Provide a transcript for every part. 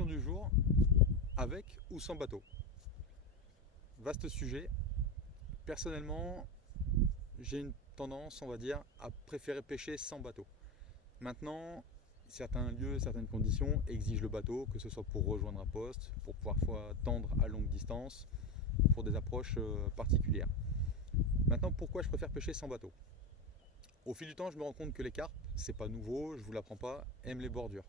Question du jour, avec ou sans bateau? Vaste sujet. Personnellement, j'ai une tendance, on va dire, à préférer pêcher sans bateau. Maintenant, certains lieux, certaines conditions exigent le bateau, que ce soit pour rejoindre un poste, pour parfois tendre à longue distance, ou pour des approches particulières. Maintenant, pourquoi je préfère pêcher sans bateau? Au fil du temps, je me rends compte que les carpes, c'est pas nouveau, je vous l'apprends pas, aiment les bordures.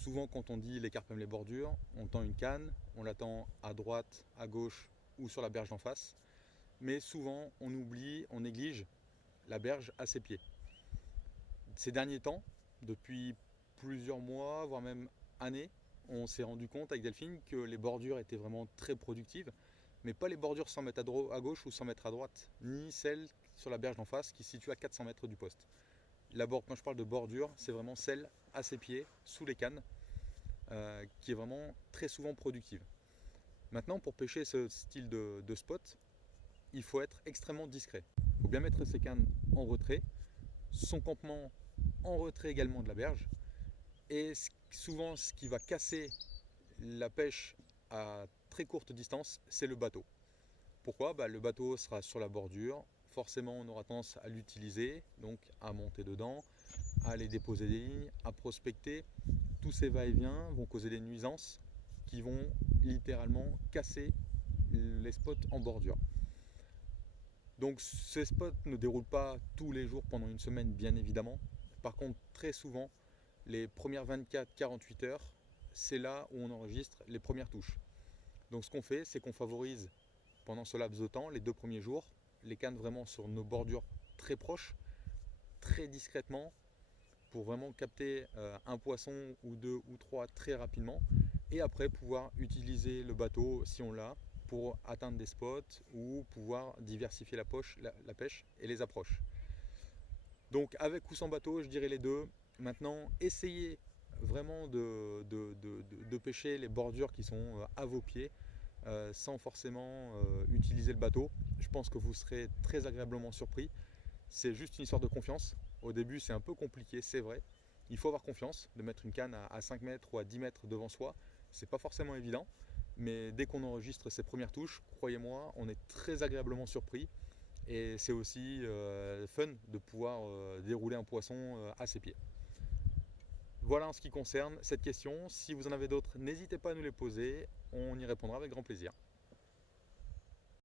Souvent, quand on dit les carpes aiment les bordures, on tend une canne, on la tend à droite, à gauche ou sur la berge d'en face. Mais souvent, on oublie, on néglige la berge à ses pieds. Ces derniers temps, depuis plusieurs mois, voire même années, on s'est rendu compte avec Delphine que les bordures étaient vraiment très productives, mais pas les bordures 100 mètres à gauche ou 100 mètres à droite, ni celles sur la berge d'en face qui se situe à 400 mètres du poste. Quand je parle de bordure, c'est vraiment celle à ses pieds, sous les cannes, qui est vraiment très souvent productive. Maintenant, pour pêcher ce style de spot, il faut être extrêmement discret. Il faut bien mettre ses cannes en retrait, son campement en retrait également de la berge. Et souvent, ce qui va casser la pêche à très courte distance, c'est le bateau. Pourquoi? Le bateau sera sur la bordure. Forcément, on aura tendance à l'utiliser, donc à monter dedans, à aller déposer des lignes, à prospecter. Tous ces va-et-vient vont causer des nuisances qui vont littéralement casser les spots en bordure. Donc ces spots ne déroulent pas tous les jours pendant une semaine, bien évidemment. Par contre, très souvent, les premières 24-48 heures, c'est là où on enregistre les premières touches. Donc ce qu'on fait, c'est qu'on favorise pendant ce laps de temps, les 2 premiers jours, les cannes vraiment sur nos bordures très proches, très discrètement, pour vraiment capter un poisson ou 2 ou 3 très rapidement, et après pouvoir utiliser le bateau si on l'a pour atteindre des spots ou pouvoir diversifier la pêche et les approches. Donc avec ou sans bateau, je dirais les deux. Maintenant, essayez vraiment de pêcher les bordures qui sont à vos pieds sans forcément utiliser le bateau. Je pense que vous serez très agréablement surpris. C'est juste une histoire de confiance. Au début, c'est un peu compliqué, c'est vrai. Il faut avoir confiance, de mettre une canne à 5 mètres ou à 10 mètres devant soi. C'est pas forcément évident, mais dès qu'on enregistre ses premières touches, croyez-moi, on est très agréablement surpris. Et c'est aussi fun de pouvoir dérouler un poisson à ses pieds. Voilà en ce qui concerne cette question. Si vous en avez d'autres, n'hésitez pas à nous les poser. On y répondra avec grand plaisir.